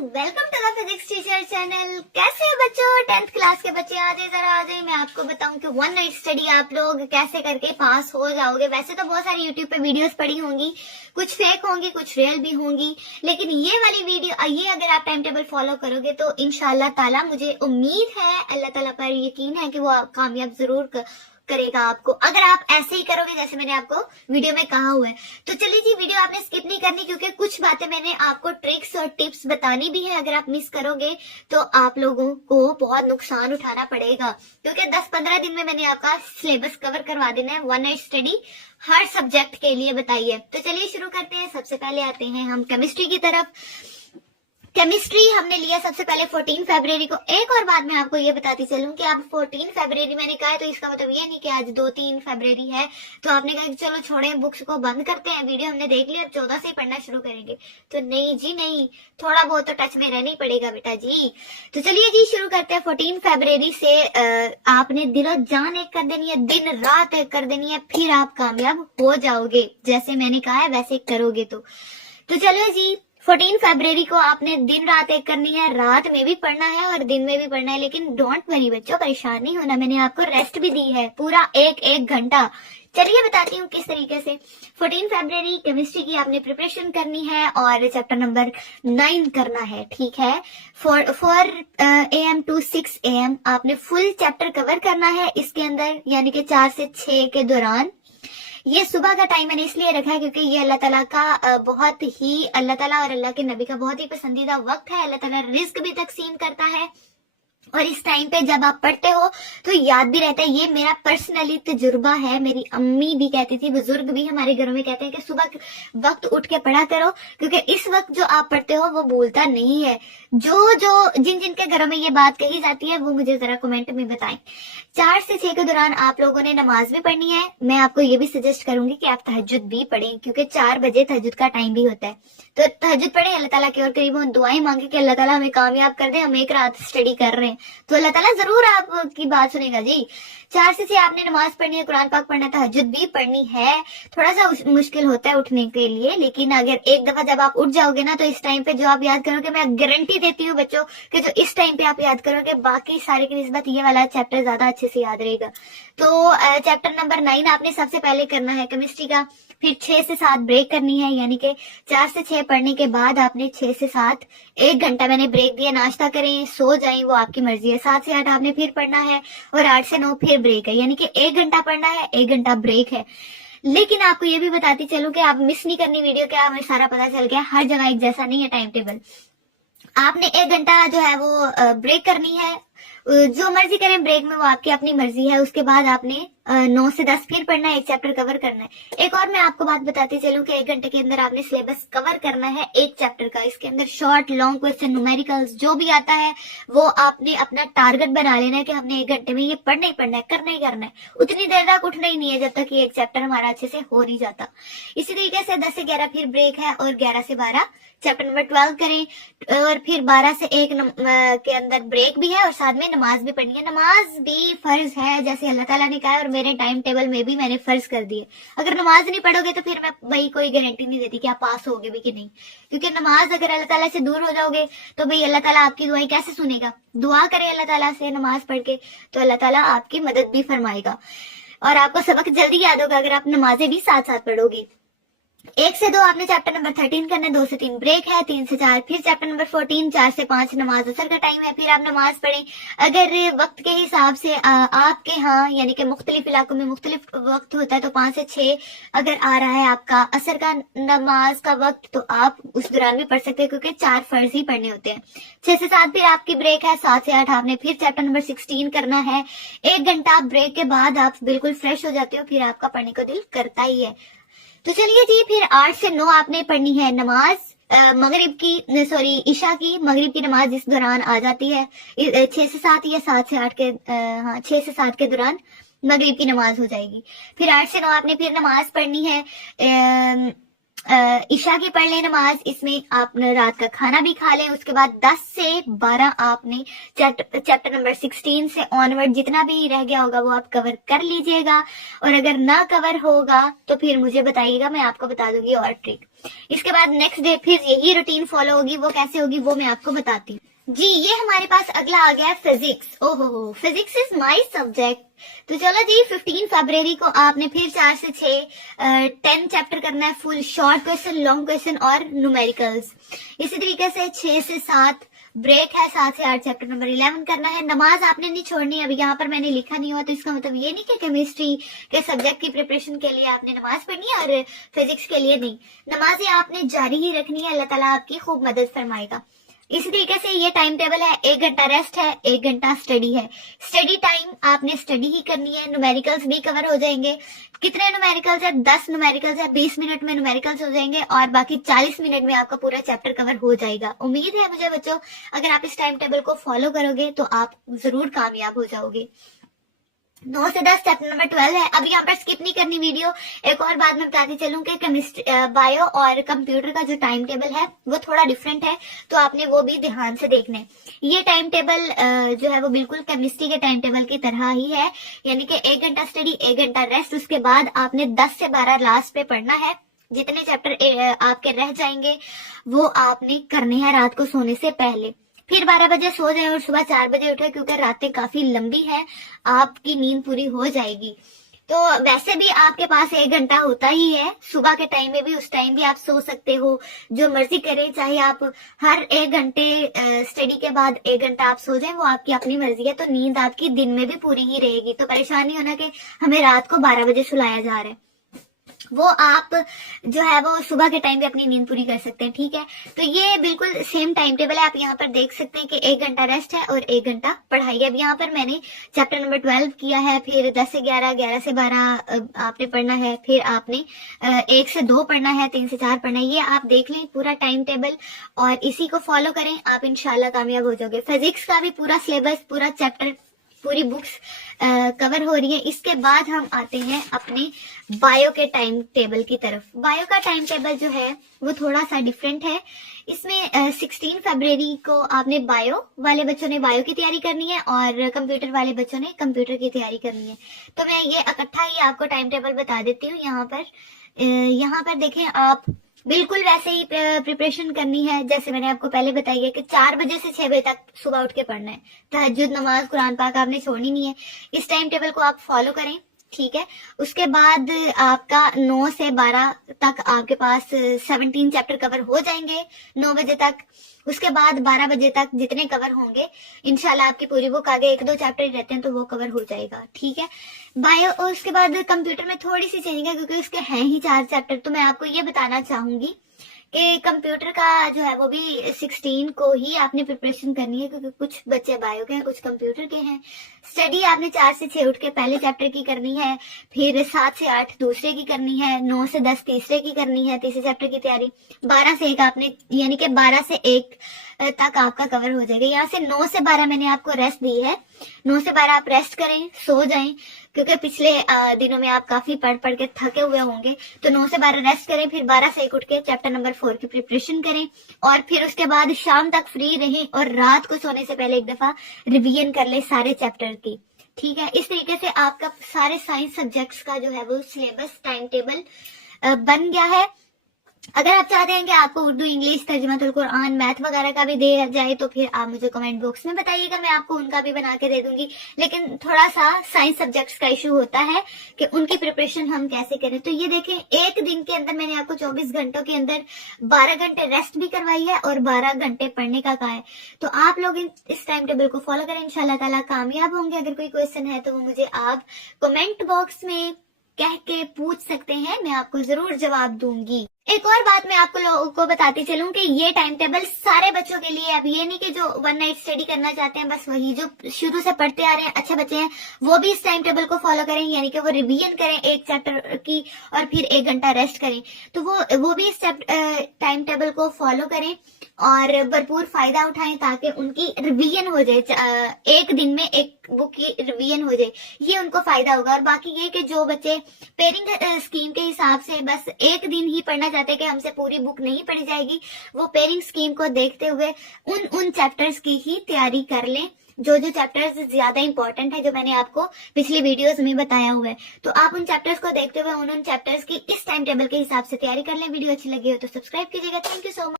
Welcome to the physics teacher channel. कैसे हो बच्चों? 10th क्लास के बच्चे आ जाए, जरा आ जाए। मैं आपको बताऊं कि वन नाइट स्टडी आप लोग कैसे करके पास हो जाओगे। वैसे तो बहुत सारी यूट्यूब पे वीडियोस पड़ी होंगी, कुछ फेक होंगी, कुछ रियल भी होंगी, लेकिन ये वाली वीडियो, ये अगर आप टाइम टेबल फॉलो करोगे तो इंशाल्लाह ताला मुझे उम्मीद है, अल्लाह ताला पर यकीन है कि वो आप कामयाब जरूर करेगा आपको, अगर आप ऐसे ही करोगे जैसे मैंने आपको वीडियो में कहा हुआ है। तो चलिए जी, वीडियो आपने स्किप नहीं करनी, क्योंकि कुछ बातें मैंने आपको ट्रिक्स और टिप्स बतानी भी है। अगर आप मिस करोगे तो आप लोगों को बहुत नुकसान उठाना पड़ेगा, क्योंकि 10-15 दिन में मैंने आपका सिलेबस कवर करवा देना है। वन नाइट स्टडी हर सब्जेक्ट के लिए बताइए। तो चलिए शुरू करते हैं। सबसे पहले आते हैं हम केमिस्ट्री की तरफ। केमिस्ट्री हमने लिया सबसे पहले 14 फरवरी को। एक और बात मैं आपको ये बताती चलूं कि आप 14 फरवरी मैंने कहा है तो इसका मतलब ये नहीं कि आज 2-3 फरवरी है तो आपने कहा कि चलो छोड़ें, बुक्स को बंद करते हैं, वीडियो हमने देख लिया, 14 से ही पढ़ना शुरू करेंगे। तो नहीं जी नहीं, थोड़ा बहुत तो टच में रहना ही पड़ेगा बेटा जी। तो चलिए जी शुरू करते हैं। 14 फरवरी से आपने दिलो जान एक कर देनी है, दिन रात एक कर देनी है, फिर आप कामयाब हो जाओगे। जैसे मैंने कहा है वैसे करोगे तो चलो जी। 14 फरवरी को आपने दिन रात एक करनी है, रात में भी पढ़ना है और दिन में भी पढ़ना है, लेकिन डोंट वरी बच्चों, परेशान नहीं होना। मैंने आपको रेस्ट भी दी है पूरा एक घंटा। चलिए बताती हूँ किस तरीके से। 14 फरवरी केमिस्ट्री की आपने प्रिपरेशन करनी है और चैप्टर नंबर 9 करना है, ठीक है। 4 AM to 6 AM आपने फुल चैप्टर कवर करना है इसके अंदर, यानी कि 4 से 6 के दौरान। ये सुबह का टाइम मैंने इसलिए रखा है क्योंकि ये अल्लाह ताला का बहुत ही, अल्लाह ताला और अल्लाह के नबी का बहुत ही पसंदीदा वक्त है। अल्लाह ताला रिस्क भी तकसीम करता है और इस टाइम पे जब आप पढ़ते हो तो याद भी रहता है। ये मेरा पर्सनली तजुर्बा है। मेरी अम्मी भी कहती थी, बुजुर्ग भी हमारे घरों में कहते हैं कि सुबह वक्त उठ के पढ़ा करो, क्योंकि इस वक्त जो आप पढ़ते हो वो भूलता नहीं है। जिन जिन के घरों में ये बात कही जाती है वो मुझे जरा कमेंट में बताएं। 4 से 6 के दौरान आप लोगों ने नमाज भी पढ़नी है। मैं आपको ये भी सजेस्ट करूंगी कि आप तहज्जुद भी पढ़ें, क्योंकि 4 बजे तहज्जुद का टाइम भी होता है। तो तहज्जुद पढ़ें, अल्लाह ताला के और करीब हो, दुआएं मांगे कि अल्लाह ताला हमें कामयाब कर दे। हम एक रात स्टडी कर रहे हैं तो अल्लाह ताला जरूर आपकी बात सुनेगा जी। 4 से 6 आपने नमाज पढ़नी है, कुरान पाक पढ़ना है, तहज्जुद भी पढ़नी है। थोड़ा सा मुश्किल होता है उठने के लिए, लेकिन अगर एक दफा जब आप उठ जाओगे ना तो इस टाइम पे जो आप याद करोगे, मैं गारंटी देती हूँ बच्चों कि जो इस टाइम पे आप याद करोगे बाकी सारे की निस्बत ये वाला चैप्टर ज्यादा अच्छे से याद रहेगा। तो चैप्टर नंबर 9 आपने सबसे पहले करना है केमिस्ट्री का। फिर 6 से 7 ब्रेक करनी है, यानी कि 4 से 6 पढ़ने के बाद आपने 6 से 7 1 घंटा मैंने ब्रेक दिया। नाश्ता करें, सो जाएं, वो आपकी मर्जी है। 7 से 8 आपने फिर पढ़ना है और 8 से 9 फिर ब्रेक है, यानी कि 1 घंटा पढ़ना है, 1 घंटा ब्रेक है। लेकिन आपको ये भी बताती चलूं कि आप मिस नहीं करनी वीडियो, क्या हमें सारा पता चल गया। हर जगह एक जैसा नहीं है टाइम टेबल। आपने 1 घंटा जो है वो ब्रेक करनी है, जो मर्जी करें ब्रेक में, वो आपकी अपनी मर्जी है। उसके बाद आपने 9 से 10 फिर पढ़ना है, एक चैप्टर कवर करना है। एक और मैं आपको बात बताती चलूं कि 1 घंटे के अंदर आपने सिलेबस कवर करना है एक चैप्टर का। इसके अंदर शॉर्ट, लॉन्ग क्वेश्चन, न्यूमेरिकल्स जो भी आता है वो आपने अपना टारगेट बना लेना है कि हमने 1 घंटे में ये पढ़ना ही पढ़ना है, करना ही करना है। उतनी देर तक उठना ही नहीं है जब तक ये एक चैप्टर हमारा अच्छे से हो नहीं जाता। इसी तरीके से 10 से 11 फिर ब्रेक है और 11 से 12 चैप्टर नंबर 12 करें और फिर 12 से 1 के अंदर ब्रेक भी है और साथ में नमाज भी पढ़नी है। नमाज भी फर्ज है जैसे अल्लाह ताला ने कहा है, और मेरे टाइम टेबल में भी मैंने फर्ज कर दिए। अगर नमाज नहीं पढ़ोगे तो फिर मैं भाई कोई गारंटी नहीं देती कि आप पास होगे भी कि नहीं, क्योंकि नमाज अगर अल्लाह ताला से दूर हो जाओगे तो भाई अल्लाह ताला आपकी दुआएं कैसे सुनेगा। दुआ करें अल्लाह ताला से नमाज पढ़ के तो अल्लाह ताला आपकी मदद भी फरमाएगा और आपको सबक जल्दी याद होगा अगर आप नमाजें भी साथ साथ पढ़ोगे। 1 से 2 आपने चैप्टर नंबर 13 करना है, 2 से 3 ब्रेक है, 3 से 4 फिर चैप्टर नंबर 14, 4 से 5 नमाज असर का टाइम है, फिर आप नमाज पढ़ें। अगर वक्त के हिसाब से आपके यहाँ यानी कि मुख्तलिफ इलाकों में मुख्तलिफ वक्त होता है तो 5 से 6 अगर आ रहा है आपका असर का नमाज का वक्त तो आप उस दौरान भी पढ़ सकते हैं, क्योंकि 4 फर्ज ही पढ़ने होते हैं। 6 से 7 फिर आपकी ब्रेक है, 7 से 8 आपने फिर चैप्टर नंबर 16 करना है। 1 घंटा ब्रेक के बाद आप बिल्कुल फ्रेश हो जाते हो, फिर आपका पढ़ने को दिल करता ही है। तो चलिए जी, फिर 8 से 9 आपने पढ़नी है नमाज मगरिब की, सॉरी ईशा की, मगरिब की नमाज इस दौरान आ जाती है। 6 से 7 या 7 से 8 के, हाँ 6 से 7 के दौरान मगरिब की नमाज हो जाएगी। फिर 8 से 9 आपने फिर नमाज पढ़नी है ईशा की पढ़ लें नमाज, इसमें आप रात का खाना भी खा लें। उसके बाद 10 से 12 आपने चैप्टर नंबर 16 से ऑनवर्ड जितना भी रह गया होगा वो आप कवर कर लीजिएगा। और अगर ना कवर होगा तो फिर मुझे बताइएगा, मैं आपको बता दूंगी और ट्रिक। इसके बाद नेक्स्ट डे फिर यही रूटीन फॉलो होगी। वो कैसे होगी वो मैं आपको बताती हूँ जी। ये हमारे पास अगला आ गया फिजिक्स। ओहो हो, फिजिक्स इज माय सब्जेक्ट। तो चलो जी, 15 फरवरी को आपने फिर 4 से 6 10 चैप्टर करना है full, short question, long question और न्यूमेरिकल्स। इसी तरीके से 6 से 7 ब्रेक है, 7 से 8 चैप्टर नंबर 11 करना है। नमाज आपने नहीं छोड़नी। अभी यहाँ पर मैंने लिखा नहीं हुआ तो इसका मतलब ये नहीं कि केमिस्ट्री के सब्जेक्ट की प्रिपरेशन के लिए आपने नमाज पढ़नी है और फिजिक्स के लिए नहीं। नमाजें आपने जारी ही रखनी है, अल्लाह ताला आपकी खूब मदद फरमाएगा। इसी तरीके से ये टाइम टेबल है, 1 घंटा रेस्ट है, 1 घंटा स्टडी है। स्टडी टाइम आपने स्टडी ही करनी है, न्यूमेरिकल्स भी कवर हो जाएंगे। कितने न्यूमेरिकल्स है? 10 न्यूमेरिकल्स है, 20 मिनट में न्यूमेरिकल्स हो जाएंगे और बाकी 40 मिनट में आपका पूरा चैप्टर कवर हो जाएगा। उम्मीद है मुझे बच्चों, अगर आप इस टाइम टेबल को फॉलो करोगे तो आप जरूर कामयाब हो जाओगे। 9 से 10 चैप्टर नंबर 12 है। अब यहाँ पर स्किप नहीं करनी वीडियो। एक और बात मैं बताती चलूं कि केमिस्ट्री, बायो और कंप्यूटर का जो टाइम टेबल है वो थोड़ा डिफरेंट है, तो आपने वो भी ध्यान से देखना है। ये टाइम टेबल जो है वो बिल्कुल केमिस्ट्री के टाइम टेबल की तरह ही है, यानी कि 1 घंटा स्टडी, 1 घंटा रेस्ट। उसके बाद आपने 10 से 12 लास्ट पे पढ़ना है। जितने चैप्टर आपके रह जाएंगे वो आपने करने हैं रात को सोने से पहले। फिर 12 बजे सो जाए और सुबह 4 बजे उठे, क्योंकि रातें काफी लंबी है, आपकी नींद पूरी हो जाएगी। तो वैसे भी आपके पास 1 घंटा होता ही है, सुबह के टाइम में भी, उस टाइम भी आप सो सकते हो, जो मर्जी करें। चाहे आप हर 1 घंटे स्टडी के बाद 1 घंटा आप सो जाएं, वो आपकी अपनी मर्जी है। तो नींद आपकी दिन में भी पूरी ही रहेगी। तो परेशान नहीं होना कि हमें रात को 12 बजे सुलाया जा रहा है, वो आप जो है वो सुबह के टाइम भी अपनी नींद पूरी कर सकते हैं। ठीक है, तो ये बिल्कुल सेम टाइम टेबल है। आप यहाँ पर देख सकते हैं कि 1 घंटा रेस्ट है और 1 घंटा पढ़ाई है। अब यहाँ पर मैंने चैप्टर नंबर 12 किया है, फिर 10 से 11, 11 से 12 आपने पढ़ना है, फिर आपने 1 से 2 पढ़ना है, 3 से 4 पढ़ना है। ये आप देख लें पूरा टाइम टेबल और इसी को फॉलो करें, आप इंशाल्लाह कामयाब हो जाओगे। फिजिक्स का भी पूरा सिलेबस, पूरा चैप्टर, पूरी बुक्स कवर हो रही है। इसके बाद हम आते हैं अपने बायो के टाइम टेबल की तरफ। बायो का टाइम टेबल जो है वो थोड़ा सा डिफरेंट है। इसमें 16 फरवरी को आपने बायो वाले बच्चों ने बायो की तैयारी करनी है और कंप्यूटर वाले बच्चों ने कंप्यूटर की तैयारी करनी है। तो मैं ये इकट्ठा ही आपको टाइम टेबल बता देती हूँ। यहाँ पर देखें, आप बिल्कुल वैसे ही प्रिपरेशन करनी है जैसे मैंने आपको पहले बताई है कि 4 बजे से 6 बजे तक सुबह उठ के पढ़ना है। तहज्जुद, नमाज, कुरान पाक आपने छोड़नी नहीं है। इस टाइम टेबल को आप फॉलो करें, ठीक है। उसके बाद आपका 9 से 12 तक आपके पास 17 चैप्टर कवर हो जाएंगे 9 बजे तक। उसके बाद 12 बजे तक जितने कवर होंगे इंशाल्लाह आपकी पूरी बुक, आगे 1-2 चैप्टर ही रहते हैं तो वो कवर हो जाएगा, ठीक है। बायो और उसके बाद कंप्यूटर में थोड़ी सी चेंजिंग है क्योंकि उसके हैं ही 4 चैप्टर। तो मैं आपको ये बताना चाहूंगी कि कंप्यूटर का जो है वो भी 16 को ही आपने प्रिपरेशन करनी है, क्योंकि कुछ बच्चे बायो के हैं, कुछ कंप्यूटर के हैं। स्टडी आपने 4 से 6 उठ के पहले चैप्टर की करनी है, फिर 7 से 8 दूसरे की करनी है, 9 से 10 तीसरे की करनी है, तीसरे चैप्टर की तैयारी। 12 से 1 आपने, यानी कि 12 से 1 तक आपका कवर हो जाएगा। यहाँ से 9 से 12 मैंने आपको रेस्ट दी है। 9 से 12 आप रेस्ट करें, सो जाएं, क्योंकि पिछले दिनों में आप काफी पढ़ के थके हुए होंगे। तो 9 से 12 रेस्ट करें, फिर 12 से 1 उठ के चैप्टर नंबर 4 की प्रिपरेशन करें और फिर उसके बाद शाम तक फ्री रहें और रात को सोने से पहले एक दफा रिवीजन कर ले सारे चैप्टर की, ठीक है। इस तरीके से आपका सारे साइंस सब्जेक्ट्स का जो है वो सिलेबस टाइम टेबल बन गया है। अगर आप चाहते हैं कि आपको उर्दू, इंग्लिश, तर्जुमातुल कुरान, मैथ वगैरह का भी दे जाए तो फिर आप मुझे कमेंट बॉक्स में बताइएगा, मैं आपको उनका भी बना के दे दूंगी। लेकिन थोड़ा सा साइंस सब्जेक्ट्स का इशू होता है कि उनकी प्रिपरेशन हम कैसे करें। तो ये देखें, एक दिन के अंदर मैंने आपको 24 घंटों के अंदर 12 घंटे रेस्ट भी करवाई है और 12 घंटे पढ़ने का कहा है। तो आप लोग इस टाइम टेबल को फॉलो करें, इंशाल्लाह ताला कामयाब होंगे। अगर कोई क्वेश्चन है तो वो मुझे आप कमेंट बॉक्स में कह के पूछ सकते हैं, मैं आपको जरूर जवाब दूंगी। एक और बात मैं आपको लोगों को बताती चलूं कि ये टाइम टेबल सारे बच्चों के लिए, अब ये नहीं कि जो 1 नाइट स्टडी करना चाहते हैं बस वही, जो शुरू से पढ़ते आ रहे हैं अच्छे बच्चे हैं वो भी इस टाइम टेबल को फॉलो करें, यानी कि वो रिवीजन करें 1 चैप्टर की और फिर 1 घंटा रेस्ट करें। तो वो भी इस टाइम टेबल को फॉलो करें और भरपूर फायदा उठाएं ताकि उनकी रिवीजन हो जाए, एक दिन में एक बुक की रिवीजन हो जाए, ये उनको फायदा होगा। और बाकी ये कि जो बच्चे पेयरिंग स्कीम के हिसाब से बस एक दिन ही पढ़ना जाता है कि हमसे पूरी बुक नहीं पढ़ी जाएगी, वो पेयरिंग स्कीम को देखते हुए उन चैप्टर्स की ही तैयारी कर लें जो चैप्टर्स ज्यादा इंपॉर्टेंट है, जो मैंने आपको पिछली वीडियोस में बताया हुआ है। तो आप उन चैप्टर्स को देखते हुए उन चैप्टर्स की इस टाइम टेबल के हिसाब से तैयारी कर लें। वीडियो अच्छी लगी हो तो सब्सक्राइब कीजिएगा। Thank you so much.